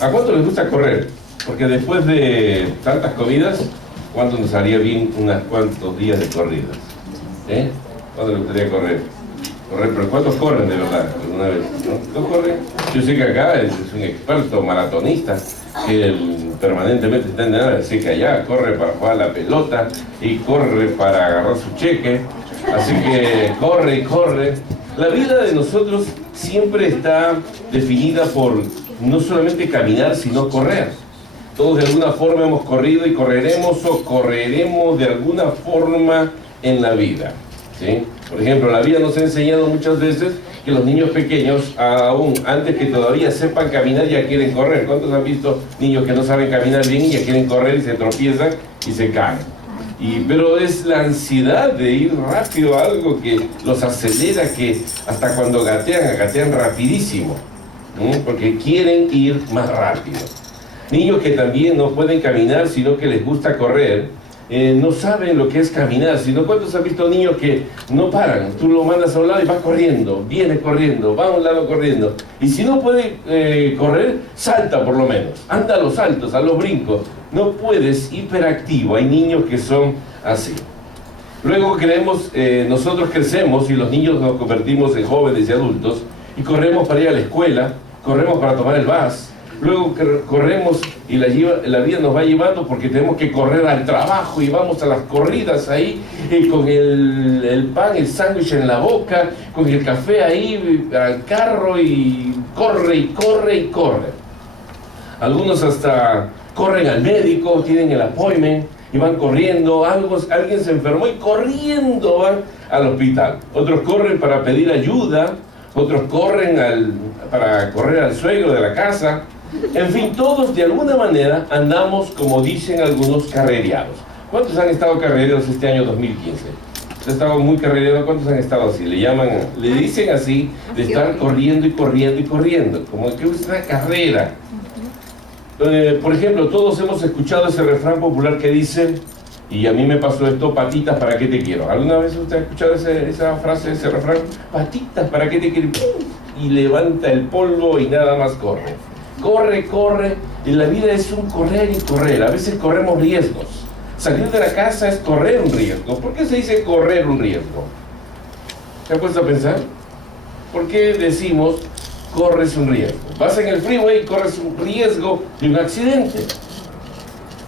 ¿A cuánto les gusta correr? Porque después de tantas comidas, ¿cuánto nos haría bien unos cuantos días de corridas? ¿Cuánto les gustaría correr? Pero ¿cuántos corren de verdad alguna vez? ¿No corren? Yo sé que acá es un experto maratonista que permanentemente está en nada, sé que allá corre para jugar la pelota y corre para agarrar su cheque, así que corre y corre. La vida de nosotros siempre está definida por no solamente caminar, sino correr. Todos de alguna forma hemos corrido y correremos o correremos de alguna forma en la vida, ¿sí? Por ejemplo, la vida nos ha enseñado muchas veces que los niños pequeños, aún antes que todavía sepan caminar, ya quieren correr. ¿Cuántos han visto niños que no saben caminar bien y ya quieren correr y se tropiezan y se caen? Pero es la ansiedad de ir rápido, algo que los acelera, que hasta cuando gatean rapidísimo, porque quieren ir más rápido. Niños que también no pueden caminar, sino que les gusta correr, no saben lo que es caminar, sino ¿cuántos han visto niños que no paran? Tú lo mandas a un lado y va corriendo, viene corriendo, va a un lado corriendo. Y si no puede correr, salta por lo menos, anda a los saltos, a los brincos. No puedes, hiperactivo. Hay niños que son así. Luego nosotros crecemos y los niños nos convertimos en jóvenes y adultos y corremos para ir a la escuela, corremos para tomar el bus. Luego corremos y la vida nos va llevando porque tenemos que correr al trabajo y vamos a las corridas ahí con el pan, el sándwich en la boca, con el café ahí al carro y corre y corre y corre. Algunos hasta corren al médico, tienen el appointment y van corriendo, alguien se enfermó y corriendo van al hospital. Otros corren para pedir ayuda, otros corren para correr al suegro de la casa. En fin, todos de alguna manera andamos, como dicen algunos, carrereados. ¿Cuántos han estado carrereados este año 2015? ¿Han estado muy carrereados? ¿Cuántos han estado así? Le dicen así, de estar corriendo y corriendo y corriendo, como que es una carrera. Por ejemplo, todos hemos escuchado ese refrán popular que dice, y a mí me pasó esto, patitas, ¿para qué te quiero? ¿Alguna vez usted ha escuchado esa frase, ese refrán? Patitas, ¿para qué te quiero? Y levanta el polvo y nada más corre. Corre, corre, y la vida es un correr y correr. A veces corremos riesgos. Salir de la casa es correr un riesgo. ¿Por qué se dice correr un riesgo? ¿Se ha puesto a pensar? ¿Por qué decimos corres un riesgo? Vas en el freeway y corres un riesgo de un accidente.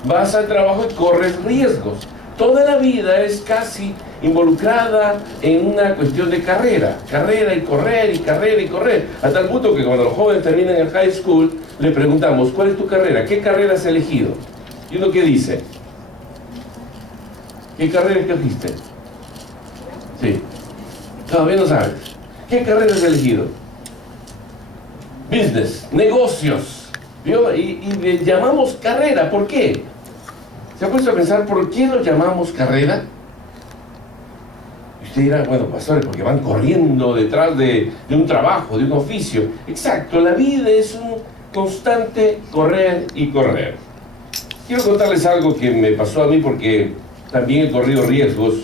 Vas al trabajo y corres riesgos. Toda la vida es casi involucrada en una cuestión de carrera y correr y carrera y correr, a tal punto que cuando los jóvenes terminan el high school le preguntamos, ¿cuál es tu carrera? ¿Qué carrera has elegido? ¿Y uno qué dice? ¿Qué carrera escogiste? Sí, todavía no sabes. ¿Qué carrera has elegido? Business, negocios. ¿Vio? Y le llamamos carrera. ¿Por qué? ¿Se ha puesto a pensar por qué lo llamamos carrera? Y usted dirá, bueno, pastores, porque van corriendo detrás de un trabajo, de un oficio. Exacto, la vida es un constante correr y correr. Quiero contarles algo que me pasó a mí porque también he corrido riesgos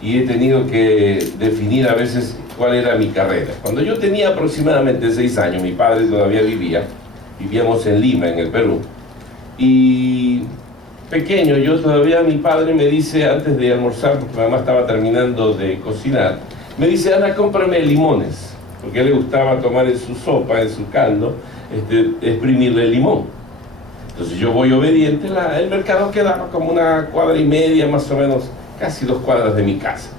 y he tenido que definir a veces cuál era mi carrera. Cuando yo tenía aproximadamente 6 años, mi padre todavía vivíamos en Lima, en el Perú, y pequeño, mi padre me dice, antes de almorzar, porque mi mamá estaba terminando de cocinar, me dice, Ana, cómprame limones, porque a él le gustaba tomar en su sopa, en su caldo, exprimirle limón. Entonces yo voy obediente, el mercado quedaba como 1,5 cuadras, más o menos, casi 2 cuadras de mi casa.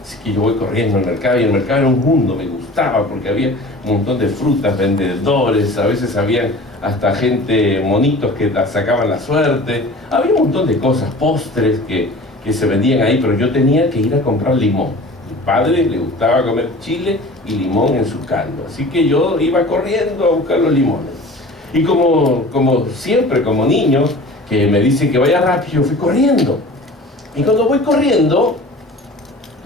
Así que yo voy corriendo al mercado, y el mercado era un mundo, me gustaba, porque había un montón de frutas, vendedores, a veces habían hasta gente, monitos que sacaban la suerte, había un montón de cosas, postres que se vendían ahí, pero yo tenía que ir a comprar limón. Mi padre le gustaba comer chile y limón en su caldo, así que yo iba corriendo a buscar los limones. Y como siempre, como niño, que me dicen que vaya rápido, yo fui corriendo. Y cuando voy corriendo,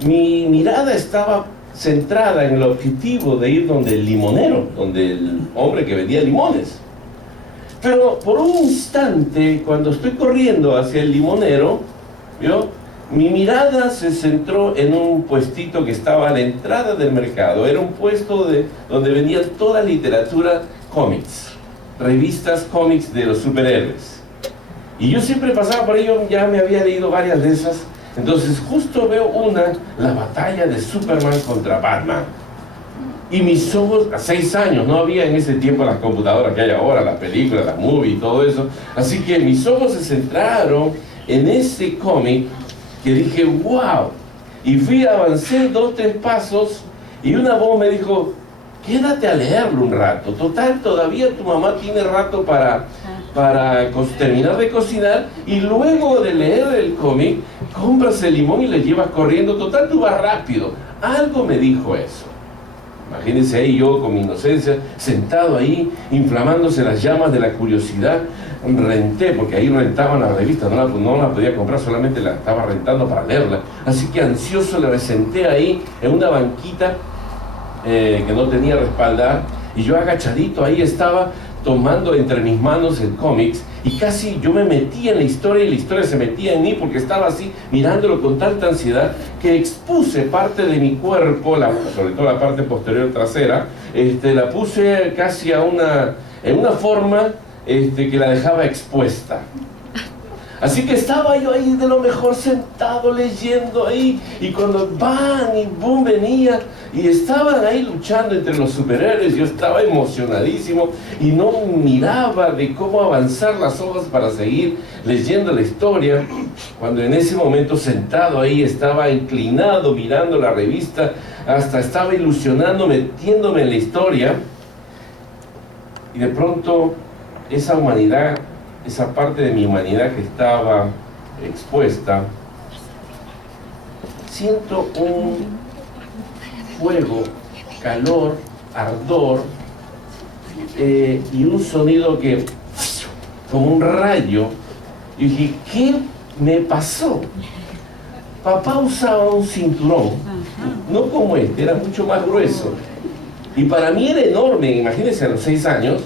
mi mirada estaba centrada en el objetivo de ir donde el limonero, donde el hombre que vendía limones. Pero por un instante, cuando estoy corriendo hacia el limonero, ¿vio? Mi mirada se centró en un puestito que estaba a la entrada del mercado. Era un puesto donde vendían toda literatura, cómics. revistas cómics de los superhéroes. Y yo siempre pasaba por ello, ya me había leído varias de esas. Entonces justo veo una, la batalla de Superman contra Batman. Y mis ojos, a 6 años, no había en ese tiempo las computadoras que hay ahora, las películas, las movies y todo eso. Así que mis ojos se centraron en ese cómic que dije, wow. Y avancé 2 o 3 pasos y una voz me dijo, quédate a leerlo un rato. Total, todavía tu mamá tiene rato para terminar de cocinar y luego de leer el cómic, compras el limón y le llevas corriendo. Total, tú vas rápido. Algo me dijo eso. Imagínense ahí yo con mi inocencia, sentado ahí, inflamándose las llamas de la curiosidad. Renté, porque ahí rentaban la revista, no la podía comprar, solamente la estaba rentando para leerla. Así que ansioso le senté ahí en una banquita que no tenía respaldar, y yo agachadito ahí estaba tomando entre mis manos el cómics, y casi yo me metía en la historia y la historia se metía en mí, porque estaba así mirándolo con tanta ansiedad que expuse parte de mi cuerpo, sobre todo la parte posterior trasera, la puse casi en una forma que la dejaba expuesta. Así que estaba yo ahí de lo mejor sentado leyendo ahí, y cuando ¡bam! Y ¡boom! Venía y estaban ahí luchando entre los superhéroes. Yo estaba emocionadísimo y no miraba de cómo avanzar las hojas para seguir leyendo la historia, cuando en ese momento sentado ahí estaba inclinado mirando la revista, hasta estaba ilusionando, metiéndome en la historia, y de pronto esa humanidad, esa parte de mi humanidad que estaba expuesta, siento un fuego, calor, ardor, y un sonido que, como un rayo. Y dije, ¿qué me pasó? Papá usaba un cinturón, no como este, era mucho más grueso, y para mí era enorme. Imagínense, a los 6 años,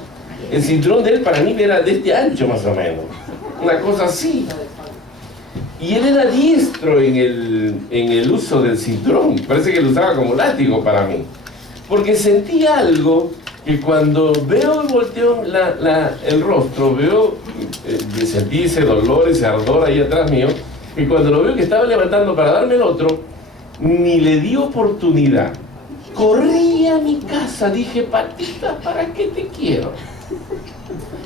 el cinturón de él para mí era de este ancho más o menos, una cosa así. Y él era diestro en el uso del cinturón, parece que lo usaba como látigo para mí, porque sentí algo que cuando veo y volteo el rostro, sentí ese dolor, ese ardor ahí atrás mío, y cuando lo veo que estaba levantando para darme el otro, ni le di oportunidad. Corrí a mi casa, dije, Patita, ¿para qué te quiero?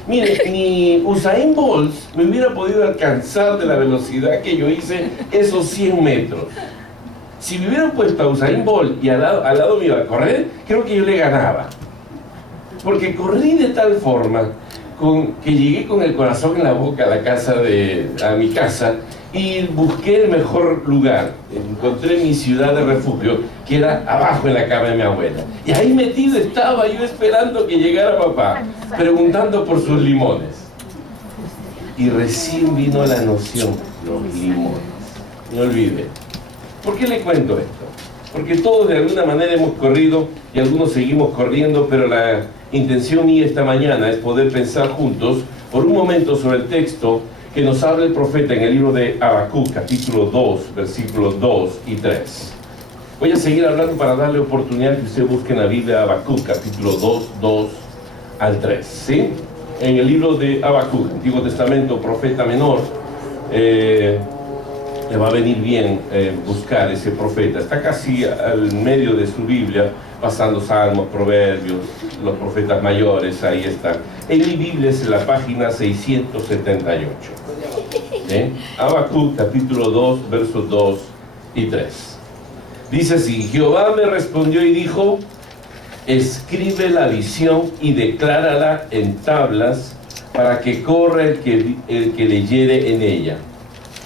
Mire, ni Usain Bolt me hubiera podido alcanzar de la velocidad que yo hice esos 100 metros. Si me hubieran puesto a Usain Bolt y al lado me iba a correr, creo que yo le ganaba. Porque corrí de tal forma que llegué con el corazón en la boca a mi casa, y busqué el mejor lugar. Encontré mi ciudad de refugio, que era abajo en la cama de mi abuela. Y ahí metido estaba yo esperando que llegara papá, preguntando por sus limones. Y recién vino la noción, los limones. No olvide. ¿Por qué le cuento esto? Porque todos de alguna manera hemos corrido y algunos seguimos corriendo, pero la intención mía esta mañana es poder pensar juntos por un momento sobre el texto que nos habla el profeta en el libro de Habacuc, capítulo 2, versículos 2 y 3. Voy a seguir hablando para darle oportunidad que usted busque en la Biblia Habacuc, capítulo 2 al 3. ¿Sí? En el libro de Habacuc, Antiguo Testamento, profeta menor, le va a venir bien buscar ese profeta. Está casi al medio de su Biblia, pasando Salmos, Proverbios, los profetas mayores, ahí están. En mi Biblia es en la página 678. Habacuc, capítulo 2, versos 2 y 3. Dice así: Jehová me respondió y dijo, escribe la visión y declárala en tablas, para que corra el que leyere en ella.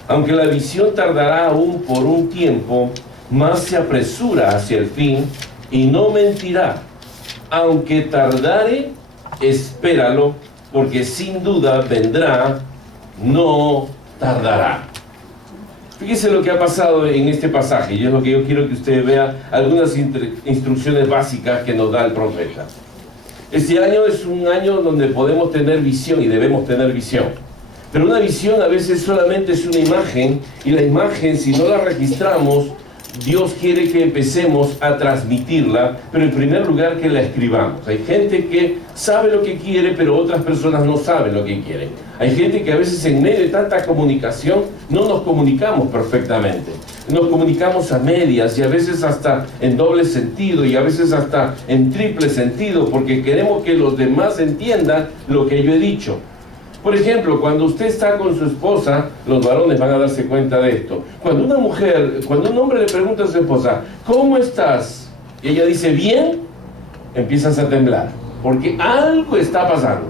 Aunque la visión tardará aún por un tiempo, más se apresura hacia el fin y no mentirá. Aunque tardare, espéralo, porque sin duda vendrá, no tardará. Fíjese lo que ha pasado en este pasaje, y es lo que yo quiero que usted vea, algunas instrucciones básicas que nos da el profeta. Este año es un año donde podemos tener visión y debemos tener visión. Pero una visión a veces solamente es una imagen, y la imagen, si no la registramos, Dios quiere que empecemos a transmitirla, pero en primer lugar que la escribamos. Hay gente que sabe lo que quiere, pero otras personas no saben lo que quieren. Hay gente que a veces en medio de tanta comunicación no nos comunicamos perfectamente. Nos comunicamos a medias y a veces hasta en doble sentido y a veces hasta en triple sentido, porque queremos que los demás entiendan lo que yo he dicho. Por ejemplo, cuando usted está con su esposa, los varones van a darse cuenta de esto. Cuando un hombre le pregunta a su esposa, ¿cómo estás? Y ella dice, bien, empiezas a temblar, porque algo está pasando.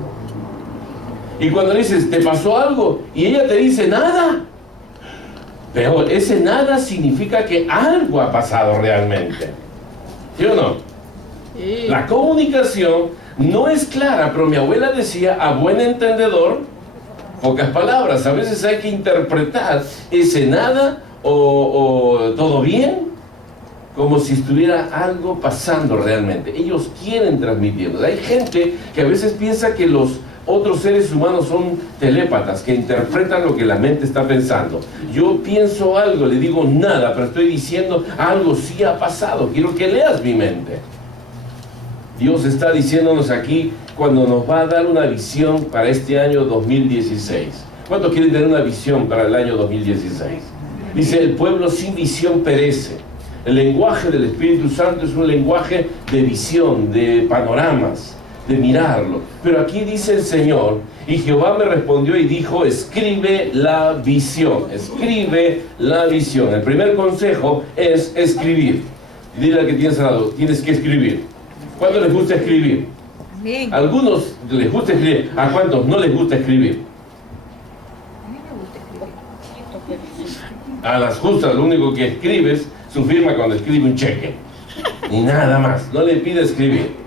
Y cuando le dices, ¿te pasó algo? Y ella te dice, nada. Pero ese nada significa que algo ha pasado realmente. ¿Sí o no? Sí. La comunicación no es clara, pero mi abuela decía, a buen entendedor, pocas palabras. A veces hay que interpretar ese nada o todo bien, como si estuviera algo pasando realmente. Ellos quieren transmitirlo. Hay gente que a veces piensa que los otros seres humanos son telépatas, que interpretan lo que la mente está pensando. Yo pienso algo, le digo nada, pero estoy diciendo algo sí ha pasado. Quiero que leas mi mente. Dios está diciéndonos aquí cuando nos va a dar una visión para este año 2016. ¿Cuántos quieren tener una visión para el año 2016? Dice, el pueblo sin visión perece. El lenguaje del Espíritu Santo es un lenguaje de visión, de panoramas, de mirarlo. Pero aquí dice el Señor, y Jehová me respondió y dijo, escribe la visión. Escribe la visión. El primer consejo es escribir. Dile al que tienes al lado, tienes que escribir. ¿Cuántos les gusta escribir? Bien. A algunos les gusta escribir. ¿A cuántos no les gusta escribir? A mí me gusta escribir. A las justas, lo único que escribe es su firma cuando escribe un cheque. Y nada más. No le pide escribir.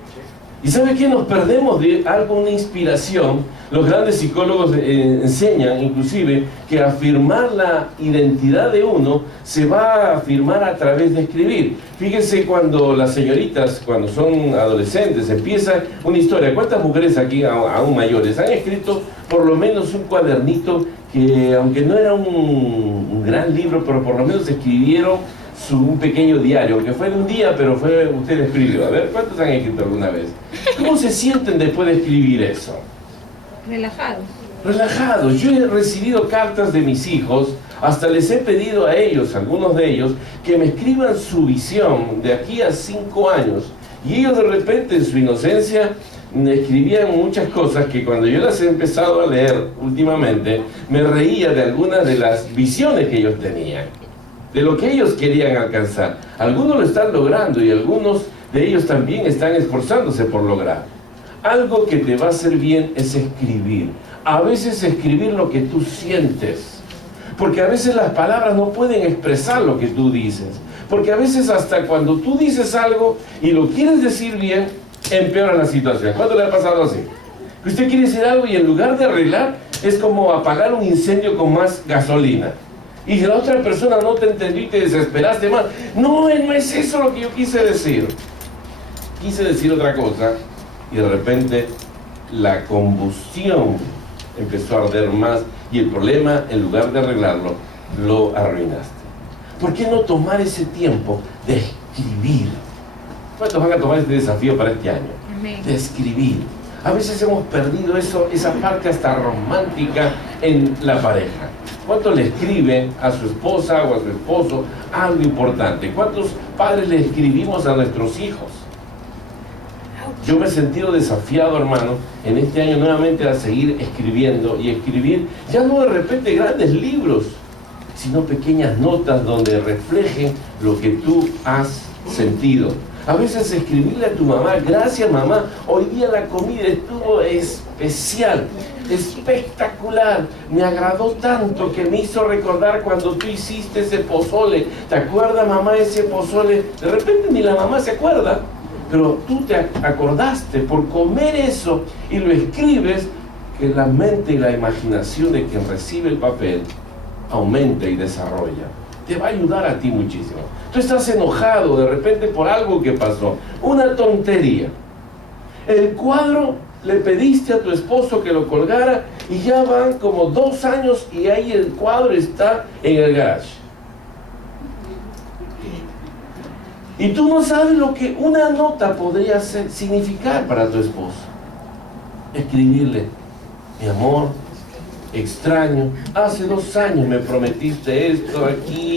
¿Y sabe qué? Nos perdemos de algo, una inspiración. Los grandes psicólogos enseñan, inclusive, que afirmar la identidad de uno se va a afirmar a través de escribir. Fíjense cuando las señoritas, cuando son adolescentes, empiezan una historia. ¿Cuántas mujeres aquí, aún mayores, han escrito por lo menos un cuadernito que, aunque no era un gran libro, pero por lo menos escribieron un pequeño diario, que fue de un día, pero usted escribió? A ver, ¿cuántos han escrito alguna vez? ¿Cómo se sienten después de escribir eso? Relajados. Relajados. Yo he recibido cartas de mis hijos, hasta les he pedido a ellos, algunos de ellos, que me escriban su visión de aquí a 5 años. Y ellos de repente, en su inocencia, me escribían muchas cosas que cuando yo las he empezado a leer últimamente, me reía de algunas de las visiones que ellos tenían, de lo que ellos querían alcanzar. Algunos lo están logrando y algunos de ellos también están esforzándose por lograr. Algo que te va a hacer bien es escribir. A veces escribir lo que tú sientes. Porque a veces las palabras no pueden expresar lo que tú dices. Porque a veces hasta cuando tú dices algo y lo quieres decir bien, empeora la situación. ¿Cuándo le ha pasado así? Que usted quiere decir algo y en lugar de arreglar, es como apagar un incendio con más gasolina. Y si la otra persona no te entendió y te desesperaste más, no es eso lo que yo quise decir. Quise decir otra cosa y de repente la combustión empezó a arder más y el problema, en lugar de arreglarlo, lo arruinaste. ¿Por qué no tomar ese tiempo de escribir? ¿Cuántos van a tomar este desafío para este año? Amén. De escribir. A veces hemos perdido esa parte hasta romántica en la pareja. ¿Cuántos le escriben a su esposa o a su esposo algo importante? ¿Cuántos padres le escribimos a nuestros hijos? Yo me he sentido desafiado, hermano, en este año nuevamente a seguir escribiendo y escribir, ya no de repente grandes libros, sino pequeñas notas donde reflejen lo que tú has sentido. A veces escribirle a tu mamá, gracias mamá, hoy día la comida estuvo especial, espectacular, me agradó tanto que me hizo recordar cuando tú hiciste ese pozole. ¿Te acuerdas, mamá, ese pozole? De repente ni la mamá se acuerda, pero tú te acordaste por comer eso y lo escribes, que la mente y la imaginación de quien recibe el papel aumenta y desarrolla. Te va a ayudar a ti muchísimo. Tú estás enojado de repente por algo que pasó, una tontería. El cuadro le pediste a tu esposo que lo colgara y ya van como 2 años y ahí el cuadro está en el garage. Y tú no sabes lo que una nota podría significar para tu esposo. Escribirle: mi amor, extraño, hace 2 años me prometiste esto aquí.